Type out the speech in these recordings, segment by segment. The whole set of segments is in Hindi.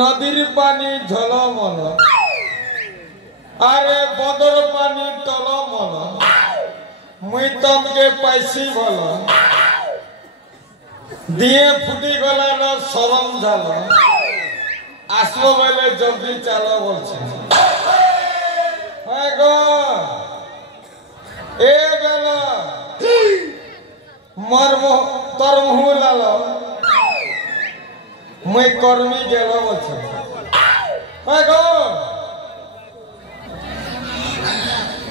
নদীর পানি ঝলমল আরে বদর পানি টলমল মুই তমকে পাইছি বল দিয়ে ফুটি গলার সরম ঝাল আসলো বলে জলদি চালো বলছে এ বেল তোর মুহ লাল মুই কর্মী গেল বলছে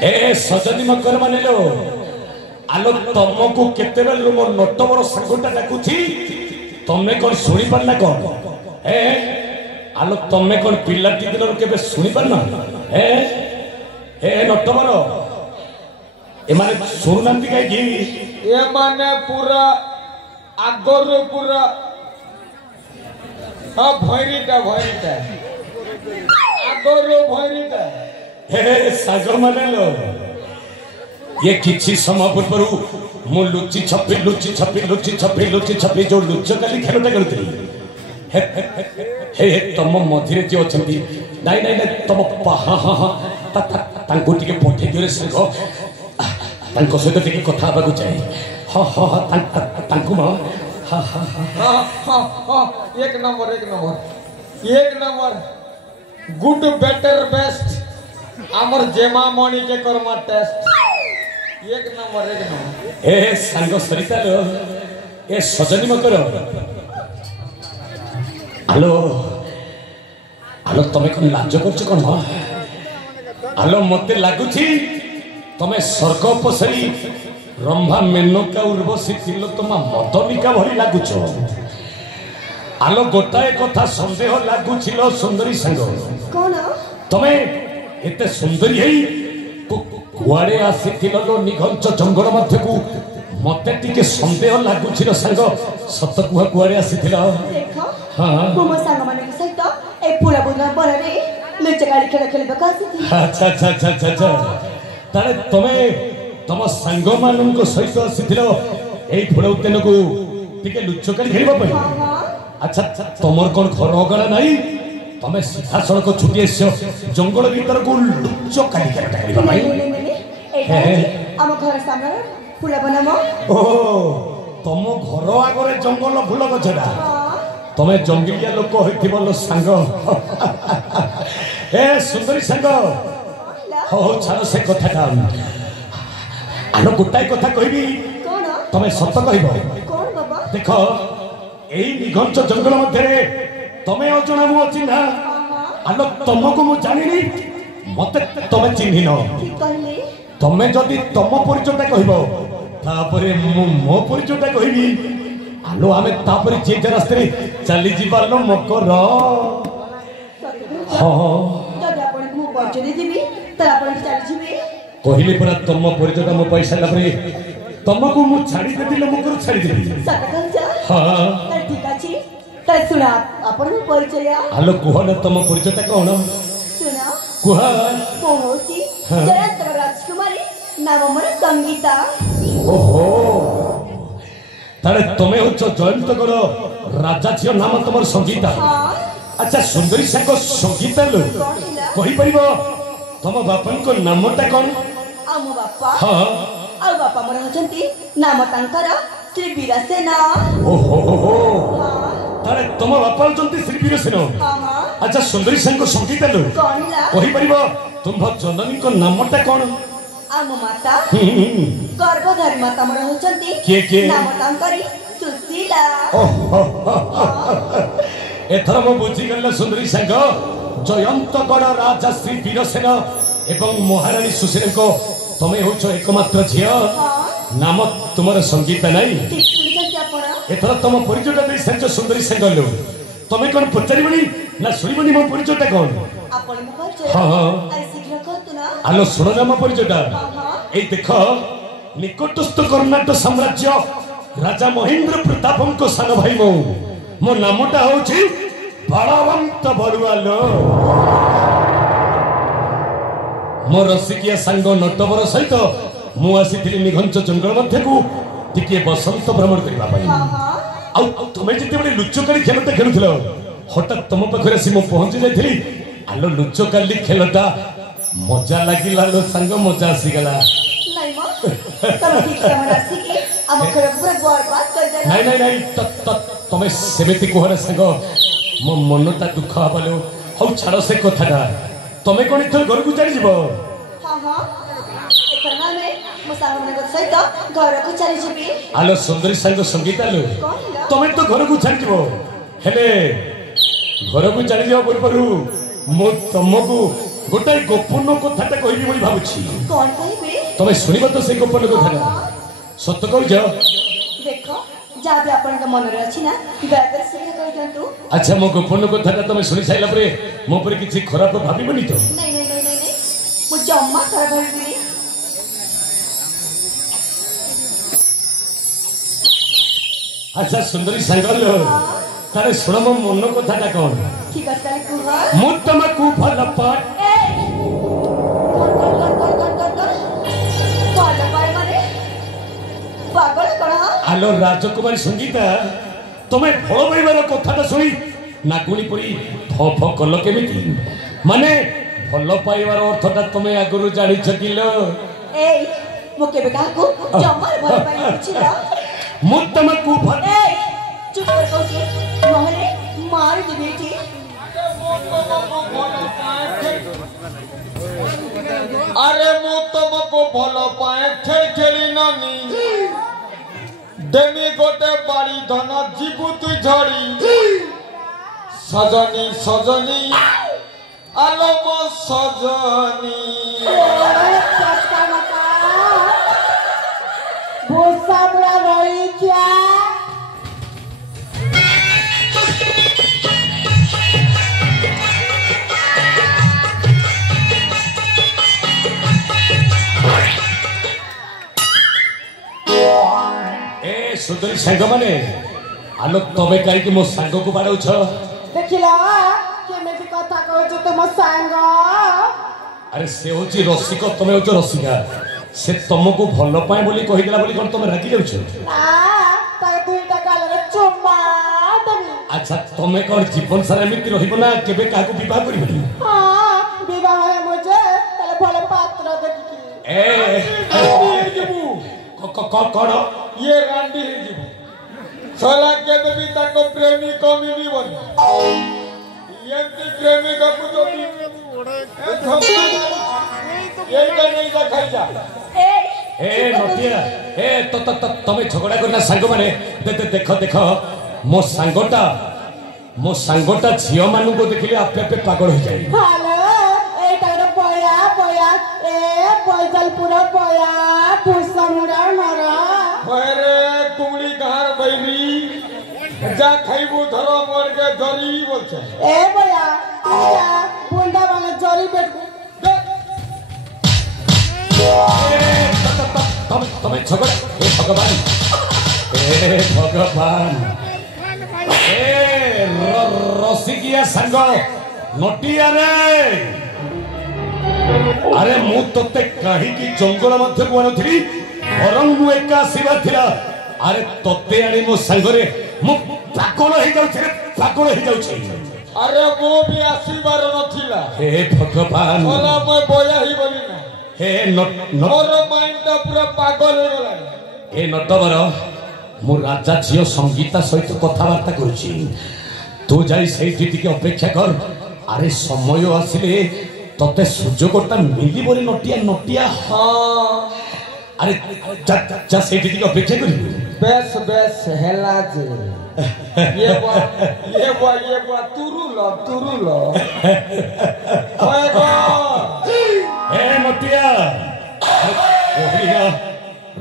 ए सजनी मकर मानिलो आलो तुमको केते बेल मो नट बड़ संगटा डाकुची तमे कोन सुनी परना कोन ए आलो तमे कोन पिल्लाटी दिनर केबे सुनी परना ए नट बड़ ए माने सुननांती काई की ए माने पूरा आगोर पूरा हां भैरीटा आगोर भैरीटा हे सागर मानेलो ये किछि समय पूर्व मु लुचि छपी जो लुच काली खेलटा करथि हे तम मधिरे जे अछंती नाइ तम तांको टिके पठे दिरे संग तांको सहित टिके कथा बाकु चाहि तांको मा एक नंबर गुड बेटर बेस्ट आमर जेमा मणि के कर्मा टेस्ट एक नंबर ए संग सरिता लो ए सजनी मकर हेलो तमे कोन लाज करछ कोन हेलो मते लागुछि तमे स्वर्ग पसरी रंभा मेनका उर्वशी तिलोत्तमा मदनिका भरी लागुछो आलो गोटाए कथा संदेह लागुछिलो सुंदरी संग कोन तमे एते सुंदरी है कुआड़े आसीथिलो लो निघंच जंगल मध्य को मते टिके संदेह लागुछि रो संग सत कुआ कुआड़े आसीथिलो देखो हां मोमो संग माने के सहित ए पूरा बुना बरारे लुचकाली खेल खेल बकासीथि अच्छा तारे तमे तम संग मानन को सहित आसीथिलो एई फुड़ा उतेन को टिके लुचकाली खेलबा पई अच्छा तमर कोन घर गला नाही तमे सीधा सड़क छुटी एसो जंगल भीतर को लुचकाली खेलटा करबा पई हम घर सामने फुला बनामो ओ तम घर आगरे जंगल फूल गछडा तमे जंगलिया लोक होइथिबलो संग ए सुंदरी संग हो छाड़ से कथा का आलो गोटाई कथा कहबी कोन तमे सत कहबो कोन बाबा देखो एई निघंच जंगल मध्य तमे अजणा मु चिन्हा आलो तुमको मु जानिनी मते तमे चिन्हिनो ठीक कहले तमे जदि तम परिचयटा कहबो तापरे मु मो परिचयटा कहबी आलो आमे तापरे जे जे रास्ते चली जिबालो मकर हां जदि आपण को परिचय देबी त आपण चली जिबे कहले पर तम परिचयटा मो पैसा लापरे तमको मु छाडी देदिले मकर छाडी देबी सत कहजा हां ठीक अछि त सुना आपण परिचय आलो कुहन तम परिचयटा कोन सुना कुह होची जयंत राजकुमारी नाम मोर संगीता ओहो तारे तमे होच जयंत करो राजा छियो नाम तमर संगीता हां अच्छा सुंदरी साको संगीता लो कहि परिबो तम बापन को नामटा कोन आ मो बापा हां आ बापा मोर होचंती नाम तांकर श्री वीरसेना ओहो हां तारे तम बापा होचंती श्री वीरसेना हां अच्छा सुंदरी साको संगीता लो कोनिला कहि परिबो तुम जननी को नामटा कोन आ मो माता गर्भधारी माता मोर होचंती के नाम तांकरी सुशीला एथर मो बुझी गल्ला सुंदरी संग जयंतगढ़ राजा श्री वीरसेन एवं महारानी सुशीला को तमे होचो एकमात्र झियो नाम तुमर संगीता नाही एथर तुम परिचयटा दे संच सुंदरी संग लो तमे कोन पचारिबनी ना सुनिबनी मो परिचयटा कोन आपण मो परिचय हां आई शीघ्र कहतु ना आलो सुनो ना मो परिचयटा ए देखो निकटस्थ कर्नाटक साम्राज्य राजा महेंद्र प्रतापम को सान भाई मो नामटा होची बलवंत बरुआलो मो रसिकिया सांग नटवर सहित मु आसीथिली निघंच जंगल मध्य को टिके बसंत भ्रमण करबा पई आ तुमे जते बडे लुच्चकाली खेलते खेलुथिलो हठात तुम पाखे आसी मु पहुंची जाइली आलो लुच काली खेलटा मजा लागिला लो सांग मजा आसीगला नहीं मो तब ठीक समय आसी के हम खेल पूरा बर्बाद कर देला नहीं नहीं नहीं तमें सेमिति कहरे सांग मो मनटा दुख हबालो हौ छाड़ से कथाटा तमें कौन इथर घर को चली जीव हां हां एकरना में मो सामने को सहित घर को चली जीबी आलो सुंदरी सांग संगीता लो कौन तमें तो घर को चली जीव हेले घर को चली जाओ पूर्व मु तुमको गोटे गोपन कथाटा कहबी बोली भाबुछि कौन कहबे तमें सुनिब तो से गोपन कथाटा सत्य कहूछ देखो जा भी अपन का मन रे अछि ना बेहतर से कह दंतु अच्छा मो गोपन कथाटा तमें सुनि साइला परे मो पर किछि खराब भाबिबनी तो नहीं नहीं नहीं नहीं मु जम्मा कर भाबी अच्छा सुंदरी सांगल तारे सुन मो मन कथाटा कौन ठीक है ताले कुह मु तुमको भल पाए पागल करा आलो राजकुमारी संगीता तुम्हें फल पाइबार कथाटा शुणी नागुणी पड़ी फ फ कल केमिति माने भल पाइबार अर्थटा तुम्हें आगुरु जानिछ किलो ए मो केबे काको जम्मा भल पाई छिला मु तुमको भल ए चुप कर कहू नहले मार दे बेटी अरे मु तुमको भल पाए खेल खेली नानी देमी गोटे बाड़ी धन जीवु तु झड़ी सजनी सजनी आलो मो सजनी भूसा बुरा रही क्या सुंदरी सांग माने आलो तबे काई कि मो सांग को बाड़ौ छ देखिला केमेति कथा कहछ तुम सांग अरे से होची रसिक तमे होच रसिका से तुमको भल पाए बोली कहिदला बोली कोन तमे रागी जाउछ ना ता दुईटा काल रे चुम्मा देबी अच्छा तमे कोन जीवन सारा एमिति रहिबो ना केबे काको विवाह करिबो हां विवाह है मुझे तले भले पात्र देखि ए जीवु कौन ये रांडी है जीवु साला के भी ताको प्रेमी को मिली बन यंती प्रेमी का कुछ ये तो नहीं दिखाई जा ए नटिया ए तमे झगड़ा करना सांग माने देख मो सांगटा झियो मानु को देखिले आपे आपे पागल हो जाए हेलो एटा रे पया पया ए बैजलपुर पया पुसमुड़ा नरा अरे कुमड़ी कहार बैरी जा खाइबू धरो मोर के जरी बोलछे ए बया या बुंदा वाला जरी बेट तमे झगड़ा ए भगवान ए रसिकिया सांग नटिया रे अरे मु तोते कहीं की जंगल मध्य को आनुथली बरं मु एका आसीबा थिला अरे तोते आनी मो सांगरे मु पागल हो जाउछ रे पागल हो जाउछ अरे वो भी आसीबार नथिला हे भगवान होला मैं बोया ही बोली ना हे मोर माइंड पूरा पागल हो गला ए नटवर मु राजा झियो संगीता सहित कथाबार्ता करुछि तू जाई सेठी टिके अपेक्षा कर अरे समय आसिले तते सुजोगटा मिलिबोरे नटिया हां अरे जा सेठी टिके अपेक्षा करिबु बेस हेला जे ये बा तुरु लो ओए गो ए नटिया ओहिया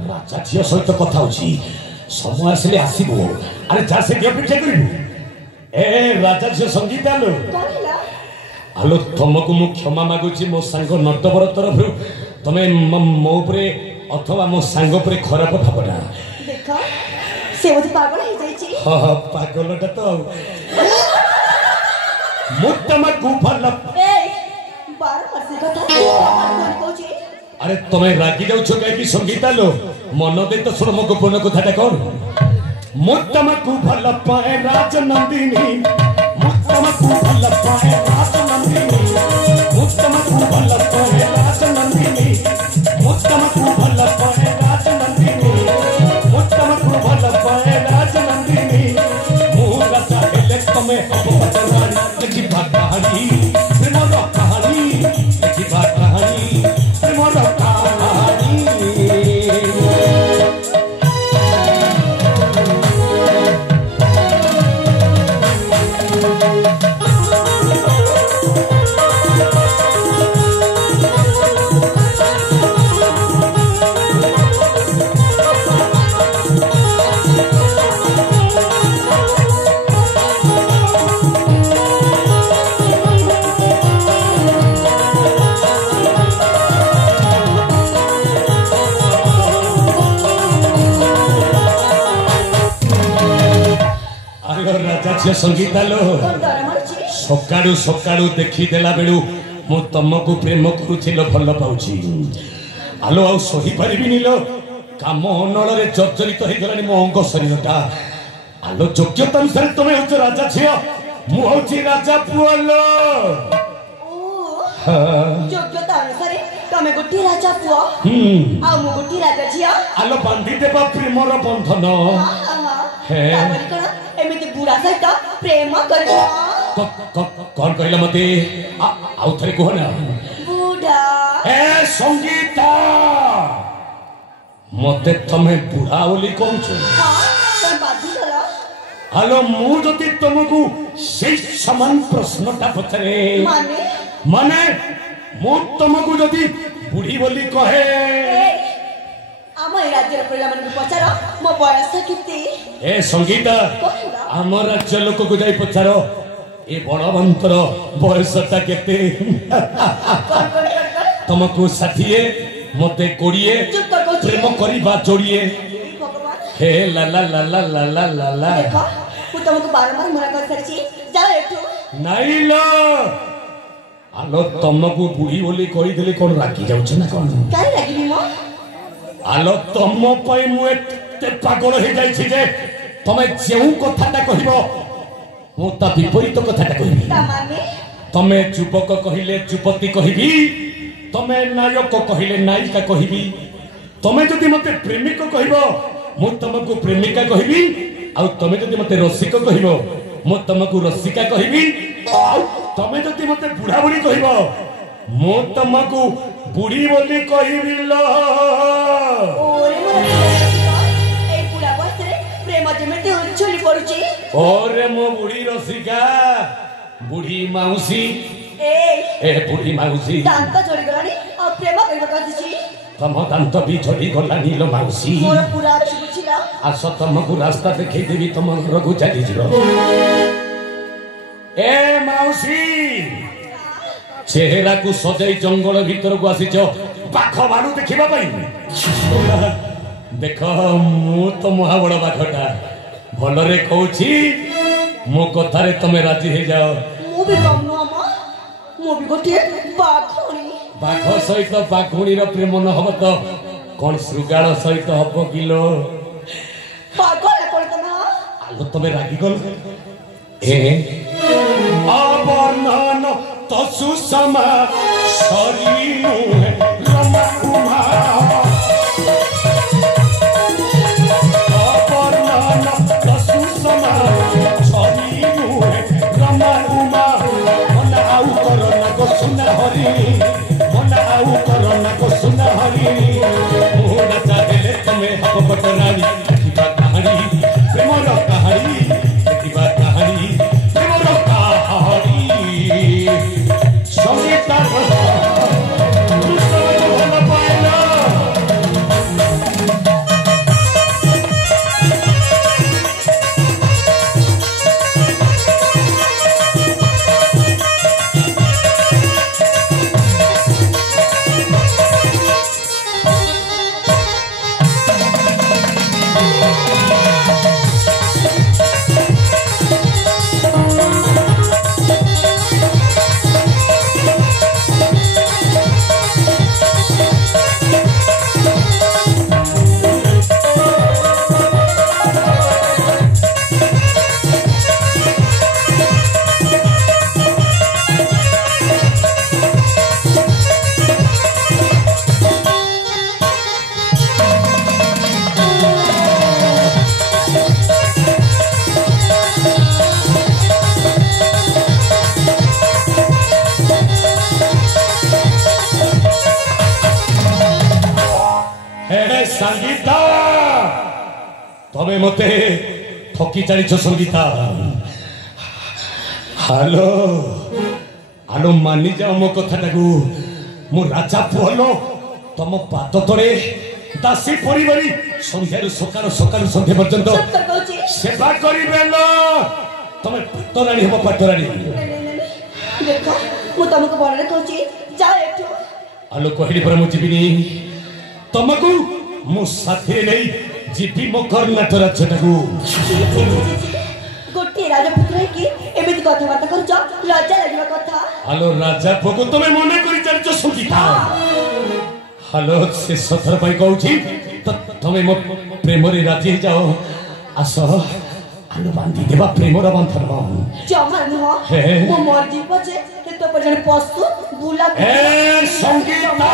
राजा झियो सहित कथा होछि समय आसिले आसीबो अरे जा सेठी अपेक्षा करिबु ए राजा झियो संगीता लो काहिला आलो तुमको मु क्षमा मागुची मो सांग नटवर तरफ तमे मो उपरे अथवा मो सांग उपरे खराब भावना देखो से मुझे पागल हो जाई छी हां पागलटा तो मु तुमको भल ए 12 वर्ष कथा कौन कहू अरे तमे रागी जाउछो काहे कि संगीता लो मन दे तो सुन मो गोपन कथाटा कोन मु तुमको भल पाए राजनंदिनी ତମକୁ ଭଲ ପାଏ ରାଜନନ୍ଦିନୀ ମୁଁ ତମକୁ ଭଲ ପାଏ ରାଜନନ୍ଦିନୀ ମୁଁ ତମକୁ ଭଲ ପାଏ ରାଜନନ୍ଦିନୀ ମୁଁ ତମକୁ ଭଲ ପାଏ ରାଜନନ୍ଦିନୀ ମୁଁ ରାଜା ହେଲେ ତମେ ହବ ପଟରାଣୀ ଲେଖିବା କାହାଣୀ ପ୍ରେମର କାହାଣୀ ଲେଖିବା କାହାଣୀ ପ୍ରେମର କାହାଣୀ राजा झील संगीता लो सकाळू सकाळू देखीदेला बेलू मु तुमको प्रेम करुथिलो भल पाउछि आलो आ सही परिबिनी लो काम अनल रे जर्जरित हो गलानी मो अंग शरीरटा आलो योग्यता अनुसार तुम हो राजा झील मु होछि राजा पुअलो योग्यता अनुसार तमे गोटी राजा पुआ आ मु गोटी राजा झील आलो बांधी देबा प्रेमर बंधन हे एमिति बुढ़ा सहित प्रेम करबो कौन कहला मते आउ थरे कहो ना बुढ़ा ए संगीता मते तमे बुढ़ा बोली कहू छ हां तम बाधी गला हेलो मु जति तुमको से समान प्रश्नटा पथरे माने मु तुमको जति बुढ़ी बोली कहे आम राज्य प्रजा मन पचार मो बयस केते ए संगीता आम राज्य लोक को जाई पचार ए बड़वंतर बयसटा केते तुमको 60 मते 20 प्रेम करिबा जोड़िए हे ला ला ला ला ला ला ला ला देखो मु तुमको बारंबार मना कर सरची जाओ एठू नहीं लो आलो तुमको बुढ़ी बोली कहि देले कोन राखी जाउछ ना कोन काई लागिनी मो आलो तुम पई मु एते पागल हो जाई छी जे तमे जेउ कथाटा कहिबो मु ता विपरीत कथाटा कहिबी ता माने तमे युवक कहिले युवती कहिबी तमे नायक कहिले नायिका कहिबी तमे जदि मते प्रेमिक कहिबो मु तुमको प्रेमिका कहिबी आ तमे जदि मते रसिक कहिबो मु तुमको रसिका कहिबी आ तमे जदि मते बुढ़ा बुढ़ी कहिबो मु तुमको बुढ़ी बोली कहिबी लो ओरे मोर ए बुढ़ा बसरे प्रेम जेमेते उछली पड़ुची ओरे मो बुढ़ी रसिका बुढ़ी माउसी ए बुढ़ी माउसी दांत जोड़ी गलानी आ प्रेम करिबा कथिची तम दांत भी झड़ी गला नीलो माउसी मोर पूरा अछि बुझिला आस तुमको रास्ता देखै देबी तुम घर को चली जिवो ए माउसी चेहरा को सजाई जंगल भीतर को आसी पाख बाड़ू देखा देख मु तो महाबड़ बाघटा भलरे कहूची मो कथारे तमे राजी हो जाओ मु भी कम नो अम्मा मु भी गोटे बाघुणी बाघ सहित बाघुणी रो प्रेम न हब तो कोन श्रृगाल सहित हब किलो पागल कोन ना आलो तमे रागी गल ए अवर्णन तसु समा शरीनु रमा उमा अवर्णन तसु समा शरीनु रमा उमा मन आउ करना को सुना हरि मन आउ करना को सुना हरि मोहना चाहेले तमे हब बटरानी किबा कहानी प्रेमर कहानी किबा कहानी प्रेमर कहानी संगीता तबे मते ठकी चालीछ संगीता हेलो आलो मानि जाओ मो कथाटाकू मु राजा पुहलो तम पाद तले दासी परिवारी संध्यारू सकाळ सकाळ संध्या पर्यंत सेवा करिबे न तमे पाटराणी हो पाटराणी देखो मु तुमको बड़े कहूची जा एठो आलो कहली पर मु जीविनी तुमको मु साथी नै जीपी मो कर्नाटक राज्यटाकू गोटे राजपुत्र है कि एमिति कथाबार्ता करूछ लज्जा लागिबा कथा आलो राजा पगु तमे मने करि चलछ सुखिता हेलो से सथर पाई कहूची तमे मो प्रेम रे राजी जाओ आसो आलो बांधी देबा प्रेम रा बंधन जमा नुह मो मर्जी पछे तो पर जने पशु बुला ए संगीता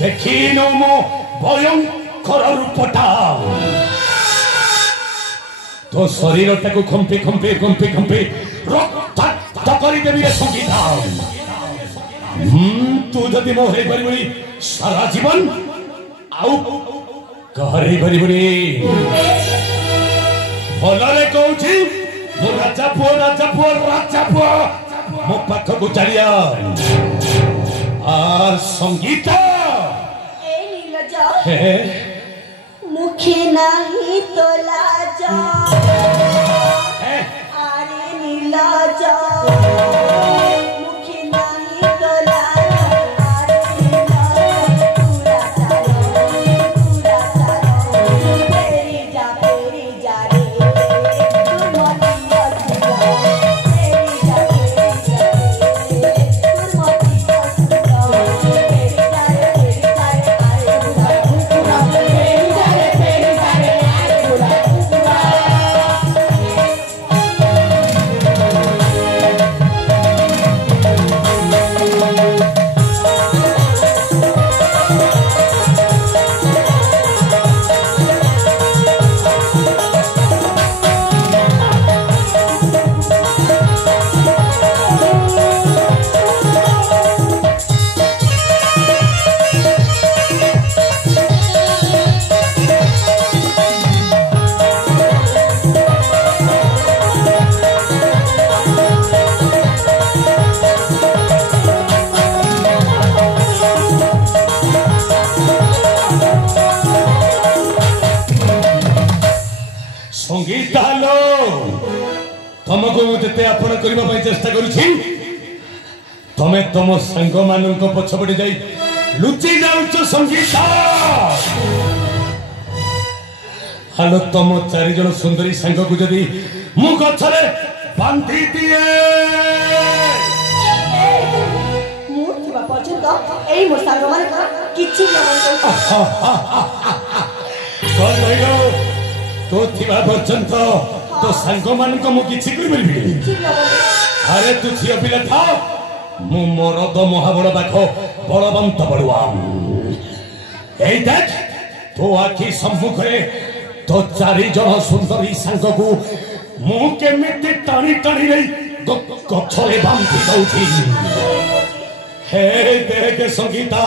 देखिनो मो भयंकर रूपटा तो शरीर टाकू खंपी खंपी खंपी खंपी रक्त करी देबी रे संगीता तू जदि मो हे परिबनी सारा जीवन आउ कहरे परिबनी भलरे कहूची मो राजा पुओ मो पाख को चलिया आ संगीता ए नीलजा मुखे नाही तो लाजा अरे नीलजा मुखे नाही तो लाजा अरे नीलजा पूरा चालो फेरी जा रे तू मतिया सुना फेरी जा तू मतिया सुना फेरी जा रे आए बुढ़ा फेरी जा रे आए बुढ़ा संगीता लो तुमको मुझे आपण करने चेष्टा करुछि तमे तुम सांग मान पछपटे जाई लुचि जाउछ संगीता हेलो तुम चारि जन सुंदरी सांग को जदी मु गछरे बांधी दिए मुठिबा पर्यंत एई मो सांग माने किछि नबन कल भइलो तो थिबा पर्यंत तो सांग मान को मु किछि करि बलबी अरे तू झियो पिला था मु मरद महाबड़ बाख बलवंत बड़ुआ ए देख तो आखि सम्मुखरे तो चारि जन सुंदरी सांग को मु केमिति टाणी टाणी रे गछरे बांधी दउछि हे देख संगीता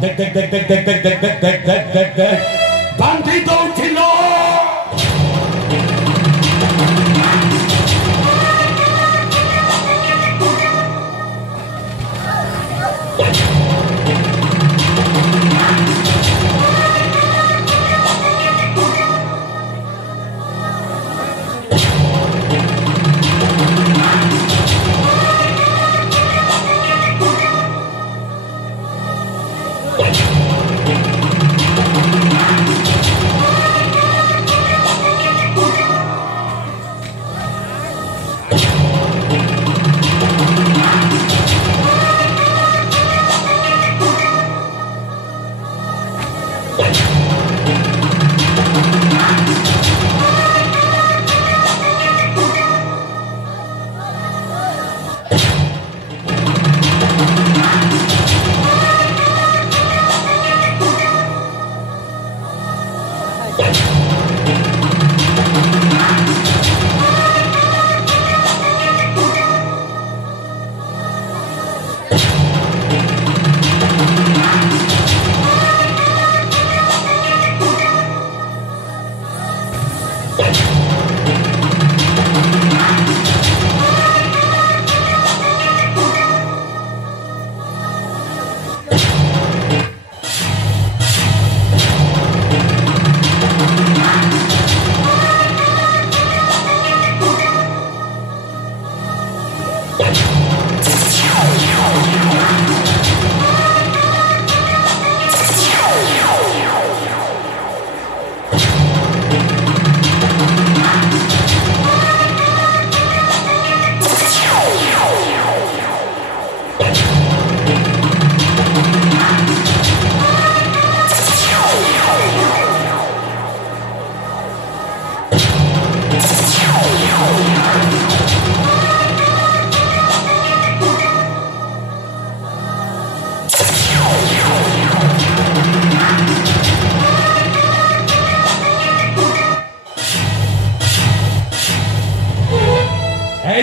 देख देख देख देख देख देख देख देख देख देख देख बांधी दउथिलो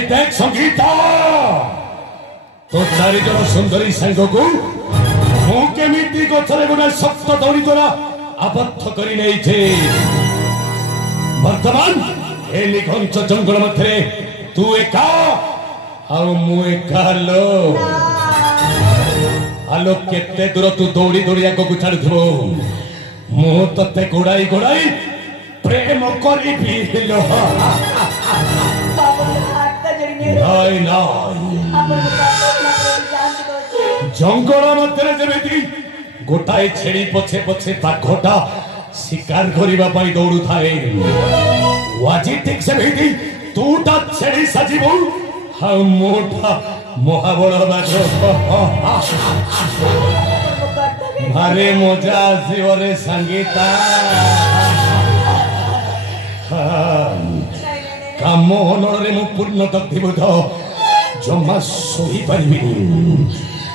देख संगीता तो चारि जन सुंदरी सांग को मुझे गचरे गोटे शक्त दौड़ी द्वारा आबद्ध कर वर्तमान ए निघंच जंगल मध्य तू एका मु एका लो आलो केते दूर तू दौड़ी दौड़ी आगे छाड़ू मु ते गोड़ाई गोड़ाई प्रेम करी जंगल मध्य जमी गोटाए छेड़ी पछे पछे बाघटा शिकार करने दौड़ू थाए आज ठीक से तूटा छेड़ी साजिबू मोटा महाबल भारी मजा आसरे संगीता काम हनरे मु पूर्ण दग्धीभूत जमा शोई पारि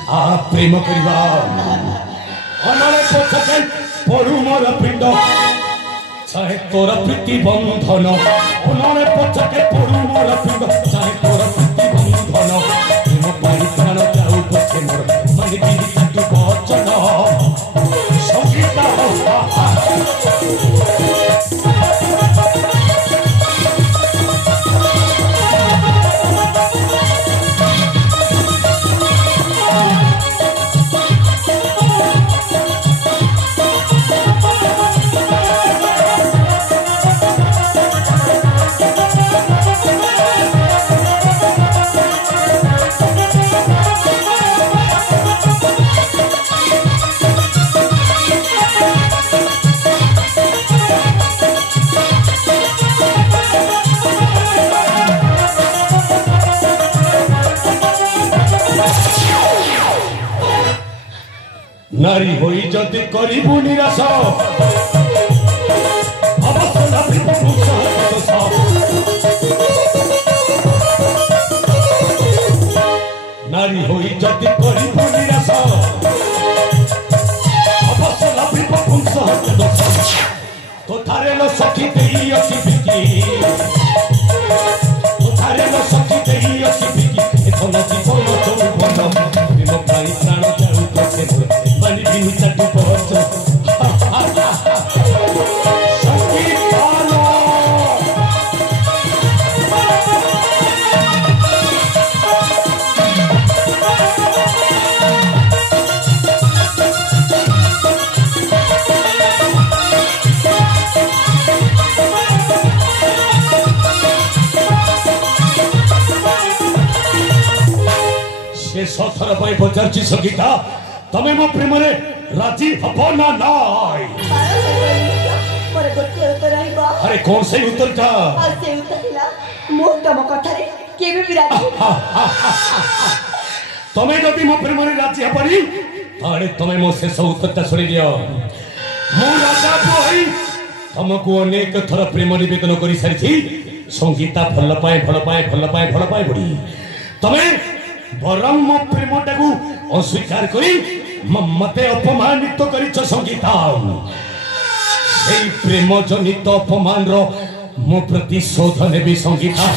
आ प्रेम करवा अनरे पछके पड़ू मोर पिंड चाहे तोर प्रीति बंधन अनरे पछके पड़ू मोर पिंड चाहे तोर प्रीति बंधन प्रेम पाई प्राण जाऊ पछे मोर मन बिनी तू बचन संगीता नारी होई जदि करिबु निराश अवश्य लाभिबु मुक्ष नारी होई जदि करिबु निराश अवश्य लाभिबु मुक्ष तो थारे लो सखी देई अछि बिकी तो थारे लो सखी देई अछि बिकी एथन जीवन तो बन प्रेम पाई प्राण जाऊ पछे पानी बिनी चटू पहुंच से सथर पाई पचारची संगीता तमे मो प्रेम रे राजी हबो ना नाय मोर गोटे उत्तर आइबा अरे कौन से उत्तर था से उत्तर दिला मो तम कथा रे केबे भी राजी तमे जदी मो प्रेम रे राजी हबरी तारे तमे मो शेष उत्तर सुनी दियो मो राजा बोई तुमको अनेक थर प्रेम निवेदन करी सारी संगीता भल पाए भल पाए भल पाए भल पाए बड़ी तमे बरम मो प्रेमटा को अस्वीकार करी मते अपमानित करिछ संगीता सेई प्रेम जनित अपमान रो मो प्रतिशोध नेबी संगीता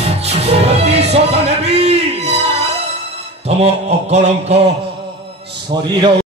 प्रतिशोध नेबी तम अकलंक शरीर